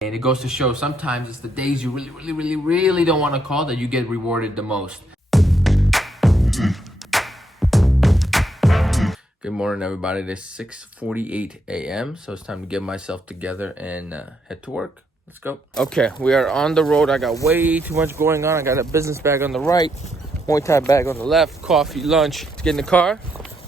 And it goes to show sometimes it's the days you really don't want to call that you get rewarded the most. Good morning, everybody. It is 6:48 a.m. So it's time to get myself together and head to work. Let's go. Okay, we are on the road. I got way too much going on. I got a business bag on the right, Muay Thai bag on the left, coffee, lunch. Let's get in the car,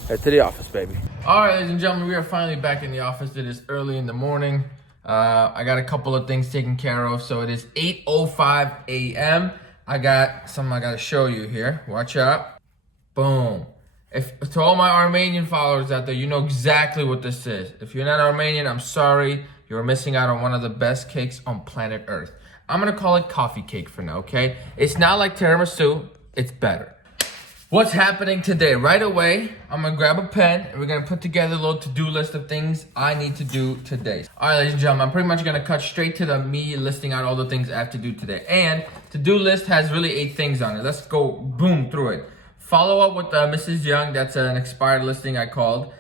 head to the office, baby. All right, ladies and gentlemen, we are finally back in the office. It is early in the morning. I got a couple of things taken care of. So it is 8:05 a.m. I got something I got to show you here. Watch out. Boom. To all my Armenian followers out there, you know exactly what this is. If you're not Armenian, I'm sorry. You're missing out on one of the best cakes on planet Earth. I'm going to call it coffee cake for now, okay? It's not like tiramisu. It's better. What's happening today? Right away, I'm going to grab a pen and we're going to put together a little to-do list of things I need to do today. All right, ladies and gentlemen, I'm pretty much going to cut straight to me listing out all the things I have to do today. And to-do list has really 8 things on it. Let's go boom through it. Follow up with Mrs. Young. That's an expired listing I called.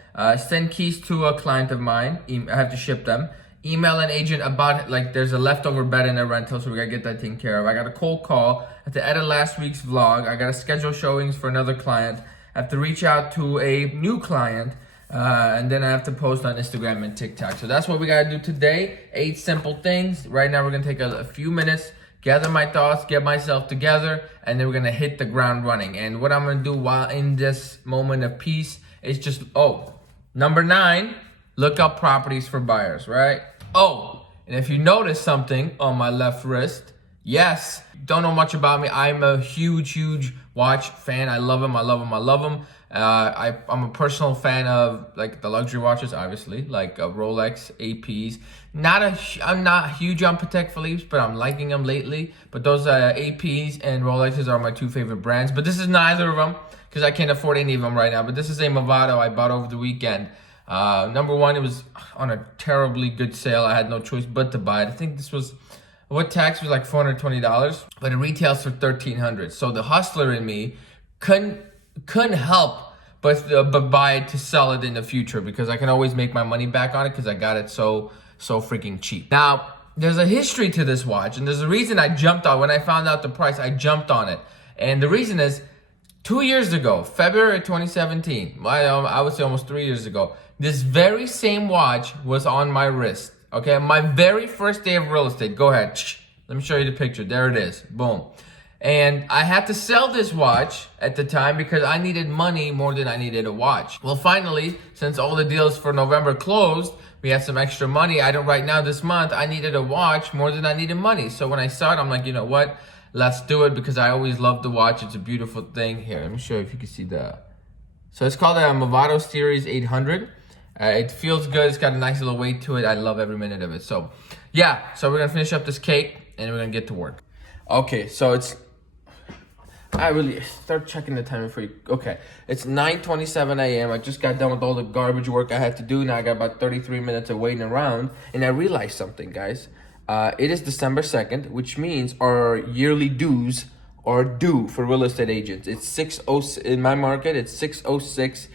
Send keys to a client of mine. I have to ship them. Email an agent about, like, there's a leftover bed in a rental, so we gotta get that taken care of. I got a cold call. I have to edit last week's vlog. I gotta schedule showings for another client. I have to reach out to a new client. And then I have to post on Instagram and TikTok. So that's what we gotta do today. 8 simple things. Right now we're gonna take a few minutes, gather my thoughts, get myself together, and then we're gonna hit the ground running. And what I'm gonna do while in this moment of peace is just, number 9, look up properties for buyers, right? And if you notice something on my left wrist, yes, don't know much about me. I'm a huge watch fan. I love them. I'm a personal fan of, like, the luxury watches, obviously, like Rolex, APs. I'm not huge on Patek Philippe's, but I'm liking them lately. But those APs and Rolexes are my 2 favorite brands. But this is neither of them because I can't afford any of them right now. But this is a Movado I bought over the weekend. Number 1, it was on a terribly good sale. I had no choice but to buy it. I think this was, what tax was like $420, but it retails for $1,300. So the hustler in me couldn't help but buy it to sell it in the future because I can always make my money back on it because I got it so freaking cheap. Now, there's a history to this watch, and there's a reason I jumped on. When I found out the price, I jumped on it. And the reason is, 2 years ago, February 2017, I would say almost 3 years ago, this very same watch was on my wrist. Okay, my very first day of real estate. Go ahead. Let me show you the picture. There it is. Boom. And I had to sell this watch at the time because I needed money more than I needed a watch. Well, finally, since all the deals for November closed, we had some extra money. Right now this month, I needed a watch more than I needed money. So when I saw it, I'm like, you know what? Let's do it because I always loved the watch. It's a beautiful thing. Here, let me show you if you can see that. So it's called a Movado Series 800. It feels good. It's got a nice little weight to it. I love every minute of it. So yeah, so we're gonna finish up this cake and we're gonna get to work. Okay, so I really start checking the time before you. Okay, it's 9:27 a.m. I just got done with all the garbage work I had to do. Now I got about 33 minutes of waiting around, and I realized something, guys. It is December 2nd, which means our yearly dues are due for real estate agents. It's 606 in my market. It's 606.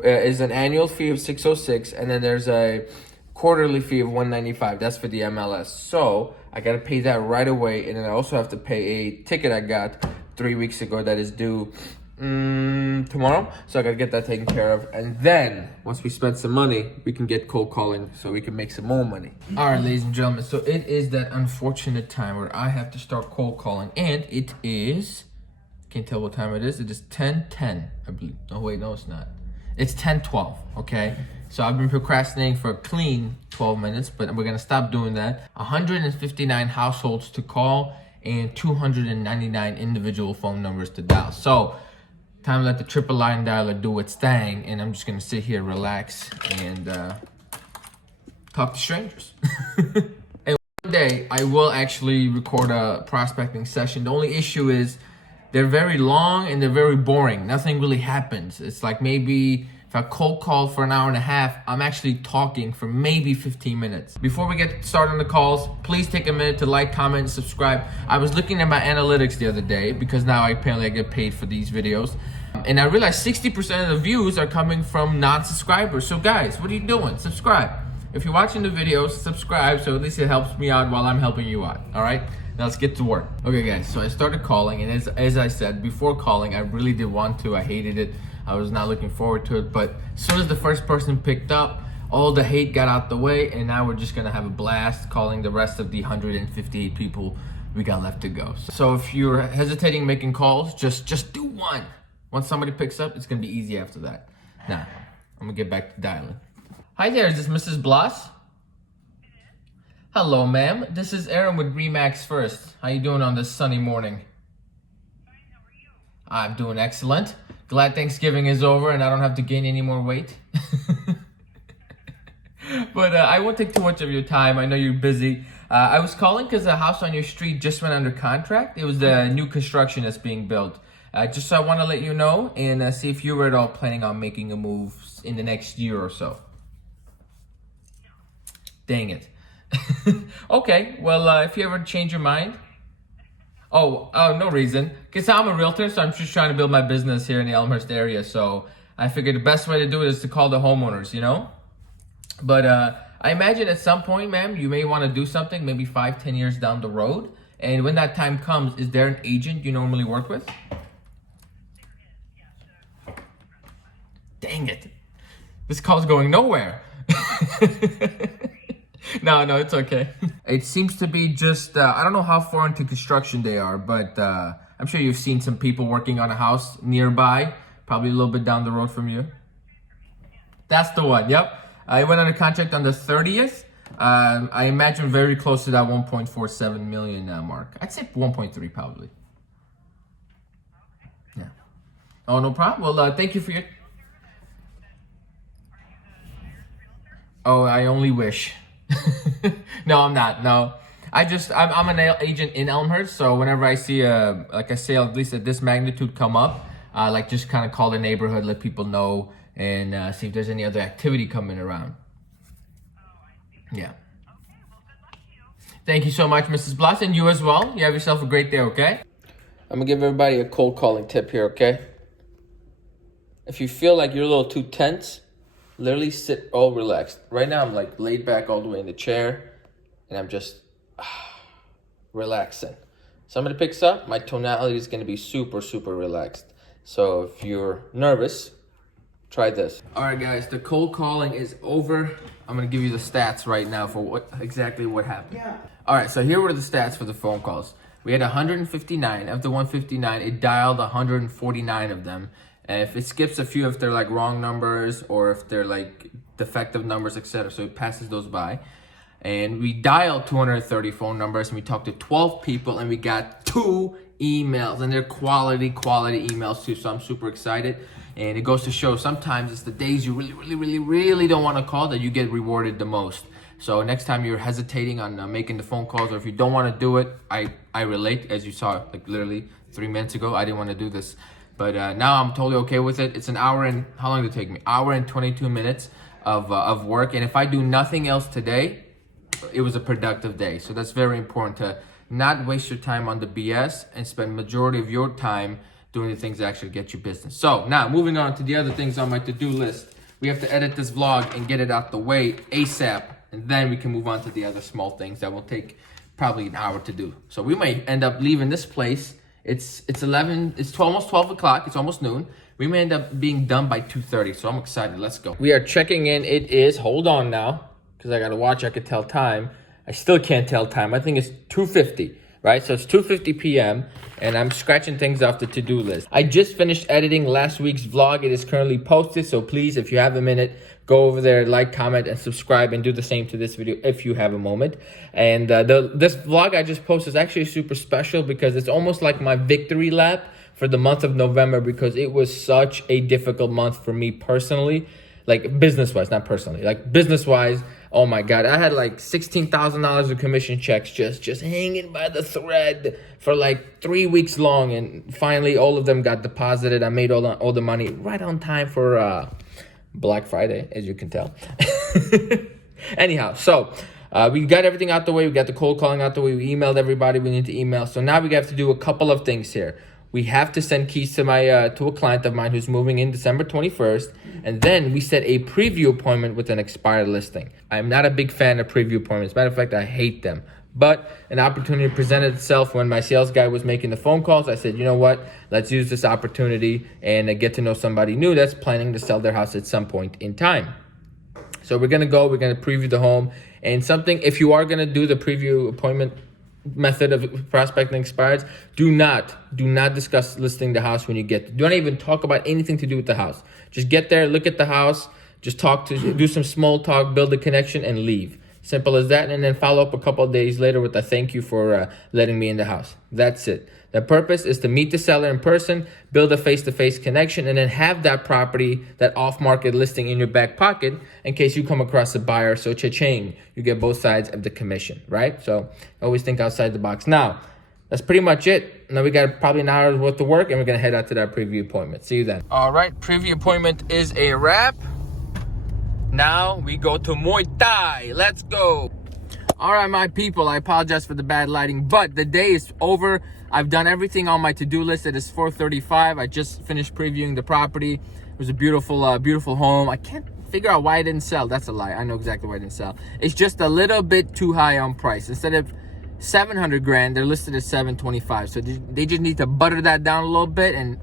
Is an annual fee of 606, and then there's a quarterly fee of 195. That's for the MLS. So I gotta pay that right away, and then I also have to pay a ticket I got 3 weeks ago that is due tomorrow. So I gotta get that taken care of, and then once we spend some money, we can get cold calling so we can make some more money. All right, ladies and gentlemen. So it is that unfortunate time where I have to start cold calling, and it is, can't tell what time it is. It is 10:10, I believe. Oh wait, no, it's not. It's 10:12, okay? So I've been procrastinating for a clean 12 minutes, but we're gonna stop doing that. 159 households to call and 299 individual phone numbers to dial. So time to let the triple line dialer do its thing, and I'm just gonna sit here, relax, and talk to strangers. And one day, I will actually record a prospecting session. The only issue is they're very long and they're very boring. Nothing really happens. It's like maybe if I cold call for an hour and a half, I'm actually talking for maybe 15 minutes. Before we get started on the calls, please take a minute to like, comment, and subscribe. I was looking at my analytics the other day because now I get paid for these videos. And I realized 60% of the views are coming from non-subscribers. So guys, what are you doing? Subscribe. If you're watching the video, subscribe so at least it helps me out while I'm helping you out. All right, now let's get to work. Okay guys, so I started calling, and as I said before calling, I really did want to. I hated it. I was not looking forward to it, but as soon as the first person picked up, all the hate got out the way, and now we're just gonna have a blast calling the rest of the 158 people we got left to go. So if you're hesitating making calls, just do one. Once somebody picks up, it's gonna be easy after that. Now, I'm gonna get back to dialing. Hi there, is this Mrs. Bloss? Hello, ma'am. This is Aaron with Remax First. How you doing on this sunny morning? Fine, how are you? I'm doing excellent. Glad Thanksgiving is over and I don't have to gain any more weight. But I won't take too much of your time. I know you're busy. I was calling because the house on your street just went under contract. It was the new construction that's being built. Just so I want to let you know and see if you were at all planning on making a move in the next year or so. No. Dang it. Okay, well, if you ever change your mind. Oh, no reason. Because I'm a realtor, so I'm just trying to build my business here in the Elmhurst area. So I figured the best way to do it is to call the homeowners, you know? But I imagine at some point, ma'am, you may want to do something, maybe 5-10 years down the road. And when that time comes, is there an agent you normally work with? There is, yes. Dang it. This call's going nowhere. No, it's okay. It seems to be just, I don't know how far into construction they are, but I'm sure you've seen some people working on a house nearby, probably a little bit down the road from you. That's the one, yep. I went under contract on the 30th. I imagine very close to that 1.47 million mark. I'd say 1.3 probably. Yeah. Oh, no problem. Well, thank you for your... Oh, I only wish. No, I'm not. No, I'm an agent in Elmhurst. So whenever I see like I say, at least at this magnitude come up, like just kind of call the neighborhood, let people know, and see if there's any other activity coming around. Oh, I see. Yeah. Okay, well, good luck to you. Thank you so much, Mrs. Bloss, and you as well. You have yourself a great day, okay? I'm gonna give everybody a cold calling tip here, okay? If you feel like you're a little too tense, literally sit all relaxed. Right now, I'm like laid back all the way in the chair, and I'm just relaxing. Somebody picks up, my tonality is gonna be super, super relaxed. So if you're nervous, try this. All right, guys, the cold calling is over. I'm gonna give you the stats right now for exactly what happened. Yeah. All right, so here were the stats for the phone calls. We had 159. Of the 159, it dialed 149 of them. And if it skips a few, if they're like wrong numbers or if they're like defective numbers, etc., so it passes those by. And we dialed 230 phone numbers, and we talked to 12 people, and we got 2 emails, and they're quality emails too. So I'm super excited. And it goes to show sometimes it's the days you really don't want to call that you get rewarded the most. So next time you're hesitating on making the phone calls, or if you don't want to do it, I relate. As you saw, like literally 3 minutes ago, I didn't want to do this. But now I'm totally okay with it. It's an hour and, how long did it take me? Hour and 22 minutes of work. And if I do nothing else today, it was a productive day. So that's very important to not waste your time on the BS and spend majority of your time doing the things that actually get you business. So now moving on to the other things on my to-do list. We have to edit this vlog and get it out the way ASAP. And then we can move on to the other small things that will take probably an hour to do. So we may end up leaving this place. It's almost 12 o'clock. It's almost noon. We may end up being done by 2:30. So I'm excited. Let's go. We are checking in. It is, hold on now, because I got to watch. I could tell time. I still can't tell time. I think it's 2:50, right? So it's 2:50 p.m. and I'm scratching things off the to-do list. I just finished editing last week's vlog. It is currently posted. So please, if you have a minute, go over there, like, comment, and subscribe, and do the same to this video if you have a moment. And this vlog I just posted is actually super special because it's almost like my victory lap for the month of November, because it was such a difficult month for me personally, like business-wise, not personally, like business-wise. Oh my God, I had like $16,000 of commission checks just hanging by the thread for like 3 weeks long, and finally all of them got deposited. I made all the money right on time for Black Friday, as you can tell. Anyhow, so we got everything out the way. We got the cold calling out the way. We emailed everybody we need to email. So now we have to do a couple of things here. we have to send keys to my to a client of mine who's moving in December 21st, and then we set a preview appointment with an expired listing. I'm not a big fan of preview appointments. Matter of fact, I hate them. But an opportunity presented itself when my sales guy was making the phone calls. I said, you know what? Let's use this opportunity and get to know somebody new that's planning to sell their house at some point in time. So we're gonna preview the home, and something, if you are gonna do the preview appointment method of prospecting expireds, do not discuss listing the house when you get there. Do not even talk about anything to do with the house. Just get there, look at the house, just do some small talk, build a connection, and leave. Simple as that. And then follow up a couple of days later with a thank you for letting me in the house. That's it. The purpose is to meet the seller in person, build a face-to-face connection, and then have that property, that off-market listing in your back pocket in case you come across a buyer. So cha-ching, you get both sides of the commission, right? So always think outside the box. Now, that's pretty much it. Now we got probably an hour's worth of work, and we're going to head out to that preview appointment. See you then. All right, preview appointment is a wrap. Now we go to Muay Thai. Let's go. All right, my people, I apologize for the bad lighting, but the day is over. I've done everything on my to-do list. It is 4:35. I just finished previewing the property. It was a beautiful, beautiful home. I can't figure out why it didn't sell. That's a lie. I know exactly why it didn't sell. It's just a little bit too high on price. Instead of 700 grand, they're listed at 725. So they just need to butter that down a little bit, and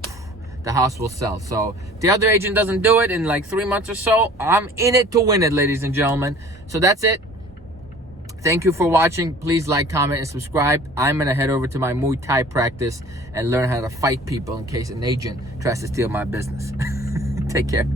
the house will sell. So if the other agent doesn't do it in like 3 months or so, I'm in it to win it, ladies and gentlemen. So that's it. Thank you for watching. Please like, comment, and subscribe. I'm going to head over to my Muay Thai practice and learn how to fight people in case an agent tries to steal my business. Take care.